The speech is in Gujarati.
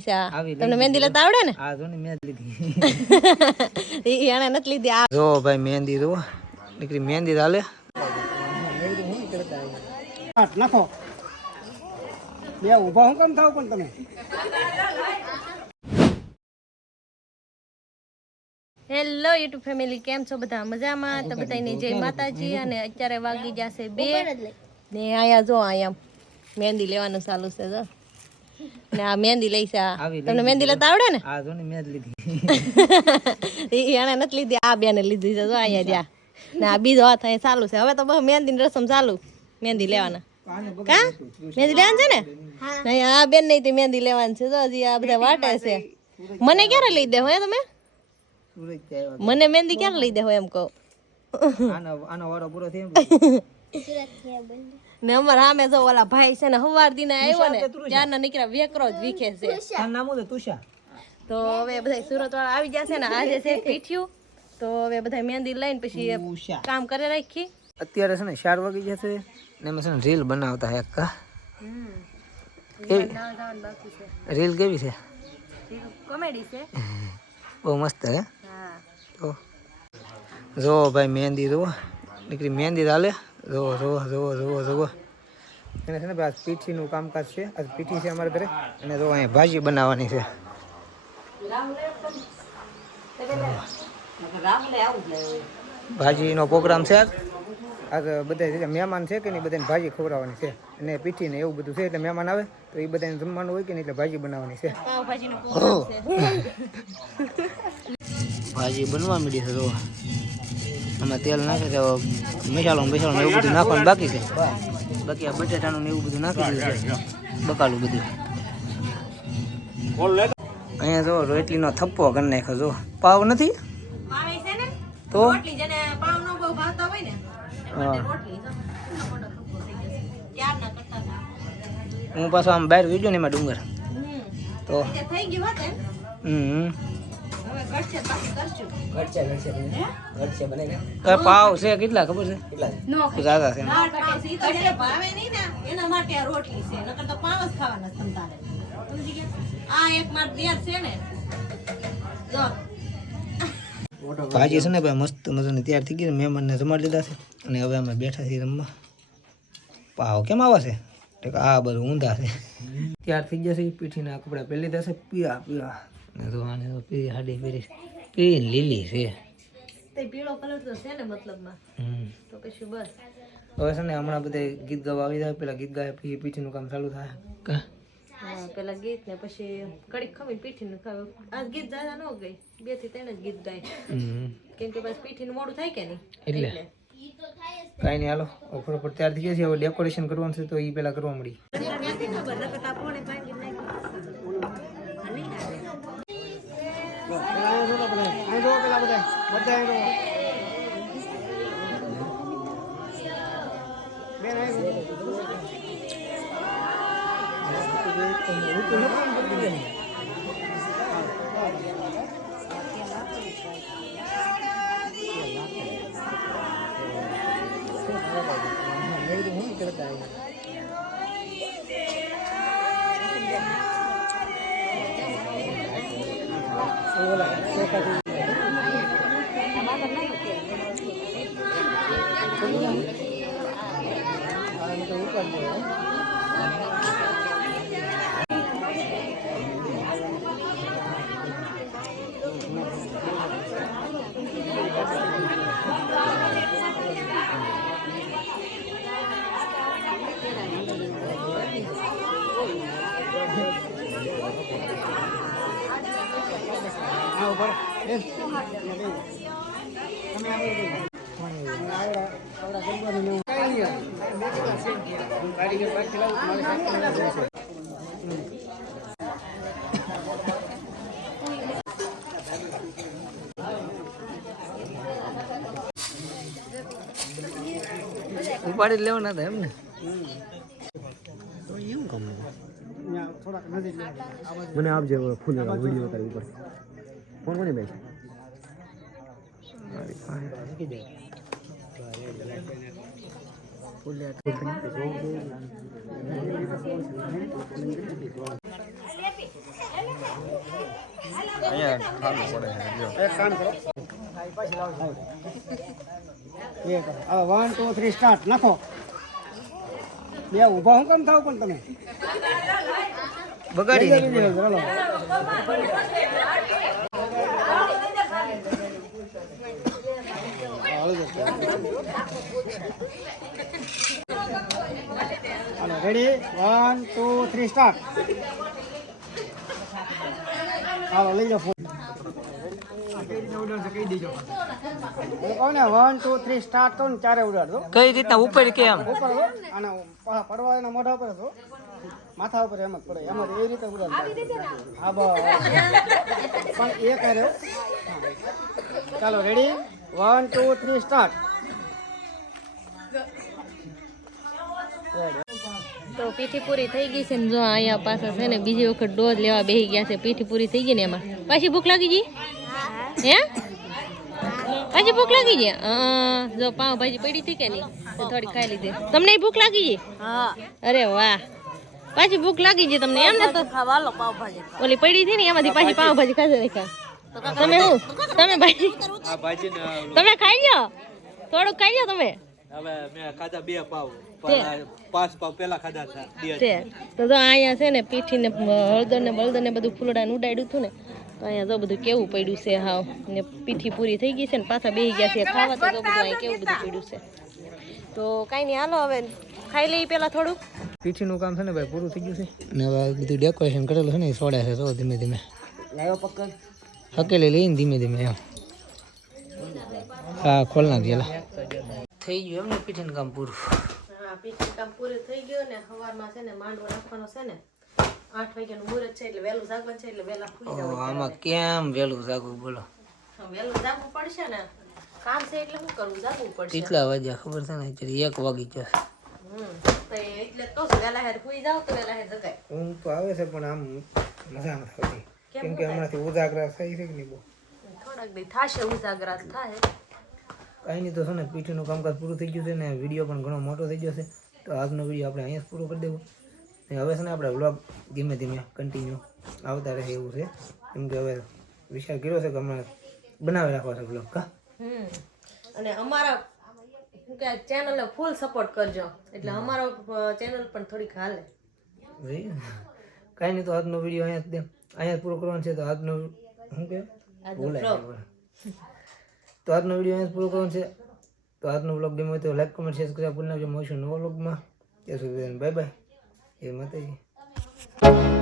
તમને મહેંદી લેતા આવડે ને? આ જો ને મહેંદી લીધી. એને નથી લીધી. આ જો ભાઈ મહેંદી જો નીકળી મહેંદી હાલે. નાખો બે ઊભા હું કેમ થાવ પણ તમે? હેલો યુટ્યુબ ફેમિલી, કેમ છો બધા? મજામાં? તો બધાને જય માતાજી. અને અત્યારે વાગી જશે 2 ને આયા જો અહીંયા મહેંદી લેવાનું ચાલુ છે. જો ને આ મહેંદી લઈ છે. તમને મહેંદી લેતા આવડે ને? આ જો ને મહેંદી લીધી. એને નથી લીધી, આ બેને લીધી છે. જો અહીંયા જ્યાં ને આ બીજો હાથ અહીંયા ચાલુ છે. હવે તો બહુ મહેંદીની રસમ ચાલુ. મહેંદી લેવાના કા મહેંદી લેવાનું છે ને? નહીં, આ બેન નહીં તે મહેંદી લેવાની છે. જો હજી આ બધા વાટે છે. મને ક્યારે લઈ દે હોય તમે? મને મહેંદી ક્યારે લઈ દે હોય એમ કહો. આનો વારો પૂરો થયો ને અમારા સામે જો ઓલા ભાઈ છે ને સવાર દિને આવ્યો ને ત્યારના નીકળ્યા વેકરો જ વીખે છે. નામ છે તુષા. તો હવે બધા સુરત વાળા આવી જશે ને. આજે છે પીઠ્યું, તો હવે બધા મહેંદી લઈને પછી કામ કરે રાખી. અત્યારે છે ને 4 વાગી જશે ને એમાં છે ને રીલ બનાવતા હે કા. રીલ કેવી છે? કોમેડી છે, બહુ મસ્ત હે. હા. તો જો ભાઈ મહેંદી જો નીકળી મહેંદી હાલે. જો જો જો જો જો એને છે ને ભાઈ પીઠીનું કામકાજ છે. આજ પીઠી છે અમારા ઘરે અને જો અહીંયા ભાજી બનાવવાની છે. ભાજીનો પ્રોગ્રામ છે આજ બધા મહેમાન છે કે નહીં બધાને ભાજી ખવડાવવાની છે અને પીઠી ને એવું બધું છે. એટલે મહેમાન આવે તો એ બધાને જમવાનું હોય કે નહીં એટલે ભાજી બનાવવાની છે. ભાજી બનવા માંડી છે. તો આમાં તેલ નાખે છે, મસાલો એવું બધું નાખવાનું બાકી છે. બાકી આ બટાટાનું ને એવું બધું નાખી દીધું છે, બકાલું બધું. અહીંયા જો રોટલીનો થપ્પો કરી નાખ્યો. જો પાવ નથી તો હું પાછો આમ બહાર ગયો ને એમાં ડુંગર તો પાવ છે કેટલા ખબર છે? જ્યાદા છે. ભાજી છે ને ભાઈ મસ્ત મજાની તૈયાર થઈ ગઈ. મહેમાનને જમાડી લીધા છે અને હવે અમે બેઠા છીએ રમવા. પાવ કેમ આવે છે? આ બધું ઊંધા છે. તૈયાર થઈ જશે. પીઠીના કપડા પહેરી લીધા છે પીળા પીળા. તો આને પીળી હાડી પહેરી પીળી લીલી છે. પીળો કલર તો છે ને મતલબમાં. તો કશું બસ હવે છે ને હમણાં બધા ગીત ગાવા આવી જાય. પેલા ગીત ગાય પછી પીઠીનું કામ ચાલુ થાય. પેલા ગીત ને પછી કડીક ખમી પીઠીનું ખાવે. આ ગીત જ્યાદા ન ગઈ, 2 થી 3 જ ગીત ગાય કેમ કે બસ પીઠીનું મોડું થાય કે નહીં એટલે કાંઈ નહીં. હાલો ફટાફટ તૈયાર થઈ ગયા છે. હવે ડેકોરેશન કરવાનું છે તો એ પેલા કરવા મળી. ઉપાડી જ લેવાના હતા એમ ને? મને આપજે ફૂલ વિડીયો કરી ઉપર ફોન કોને ભાઈ? ફૂલ એક કામ કરો પાછી લાવો એ કરો હવે 1 2 3 સ્ટાર્ટ નાખો બે ઊભા હું કેમ થાવ પણ તમે બગાડી નાખ્યું. ચાલો હાલો રેડી 1 2 3 સ્ટાર્ટ હાલો લઈ જાઓ ફોન કહી દેજો કોને 1 2 3 સ્ટાર્ટ કહું ને ચારે ઉડાડજો કઈ રીતના ઉપર કે આમ ઉપર હો અને પાછા પડવા એના મોઢા ઉપર છો માથા ઉપર એમ જ પડે એમ જ એ રીતે ઉડાડજો હા બસ પણ એ કર્યો ચાલો રેડી 1 2 3 સ્ટાર્ટ તો પીઠી પૂરી થઈ ગઈ છે ને જો અહીંયા પાછા છે ને બીજી વખત ડોઝ લેવા બેસી ગયા છે. પીઠી પૂરી થઈ ગઈ ને એમાં પાછી ભૂખ લાગી ગઈ હે પાછી ભૂખ લાગી ગઈ જો પાવભાજી પડી હતી કે નહીં તો થોડી ખાઈ લીધી. તમને ભૂખ લાગી ગઈ? હા. અરે વાહ પાછી ભૂખ લાગી ગઈ તમને એમ ને? તો ખાવા લો પાવભાજી ઓલી પડી હતી ને એમાંથી પાછી પાવભાજી ખાશે રેખા. તમે હું તમે ભાઈ તમે ખાઈ લ્યો થોડુંક ખાઈ લ્યો તમે. હવે મેં ખાધા 2 પાવ 5 પાવ પેલા ખાધા હતા તો જો અહીંયા છે ને પીઠી ને હળદર ને બળદર ને બધું ફૂલડા ને ઉડાડ્યું હતું ને તો અહીંયા જો બધું કેવું પડ્યું છે હાવ ને પીઠી પૂરી થઈ ગઈ છે ને પાછા બેસી ગયા છે ખાવા. તો જો બધું અહીંયા કેવું બધું પડ્યું છે. તો કાંઈ નહીં હાલો હવે ખાઈ લઈએ પેલા થોડુંક. પીઠીનું કામ છે ને ભાઈ પૂરું થઈ ગયું છે અને હવે બધું ડેકોરેશન કરેલું છે ને એ સોડા છે તો ધીમે ધીમે લાવ્યો પકડ હકેલી લઈને ધીમે ધીમે એમ હા ખોલ નાખજે થઈ ગયું એમને પીઠીનું કામ પૂરું. હા પીઠી કામ પૂરું થઈ ગયું ને સવારમાં છે ને માંડવો નાખવાનો છે ને 8 વાગ્યાનું મુહૂર્ત છે એટલે વહેલું જાગવાનું છે એટલે વહેલા ખુઈ જવાનું. આમાં કેમ વહેલું જાગવું બોલો? વહેલું જાગવું પડશે ને કામ છે એટલે શું કરવું જાગવું પડશે. કેટલા વાગ્યા ખબર છે ને અત્યારે 1 વાગી જશે. તો એટલે તો વહેલા હેર ખુઈ જાવ તો વહેલા હેર જગાય. ઊંઘ તો આવે છે પણ આમ મજા નથી આવતી કેમ કે હમણાંથી ઉજાગરા થઈ છે કે નહીં બહુ થોડાક દી થાશે ઉજાગરા થાય. કાંઈ નહીં તો છે ને પીઠીનું કામકાજ પૂરું થઈ ગયું છે ને વિડીયો પણ ઘણો મોટો થઈ ગયો છે તો આજનો વિડીયો આપણે અહીંયા જ પૂરો કરી દેવો. ને હવે છે ને આપણે વ્લોગ ધીમે ધીમે કન્ટિન્યુ આવતા રહે એવું છે કેમ કે હવે વિચાર કર્યો છે કે હમણાં બનાવી રાખવા છે વ્લોગ કા. અને અમારા શું કે ચેનલને ફૂલ સપોર્ટ કરજો એટલે અમારો ચેનલ પણ થોડીક હાલે. કાંઈ નહીં તો આજનો વિડીયો અહીંયા જ પૂરો કરવાનો છે. તો આજનો શું કે તો આજનો વિડીયો અહીંયા પૂરો કરવાનો છે. તો આજનો વ્લોગ ગમ્યો હોય તો લાઈક કમેન્ટ શેર કરવા ભૂલ ના. મળીશું નવા વ્લોગમાં. ત્યાં સુધી બાય બાય. એ માતાજી.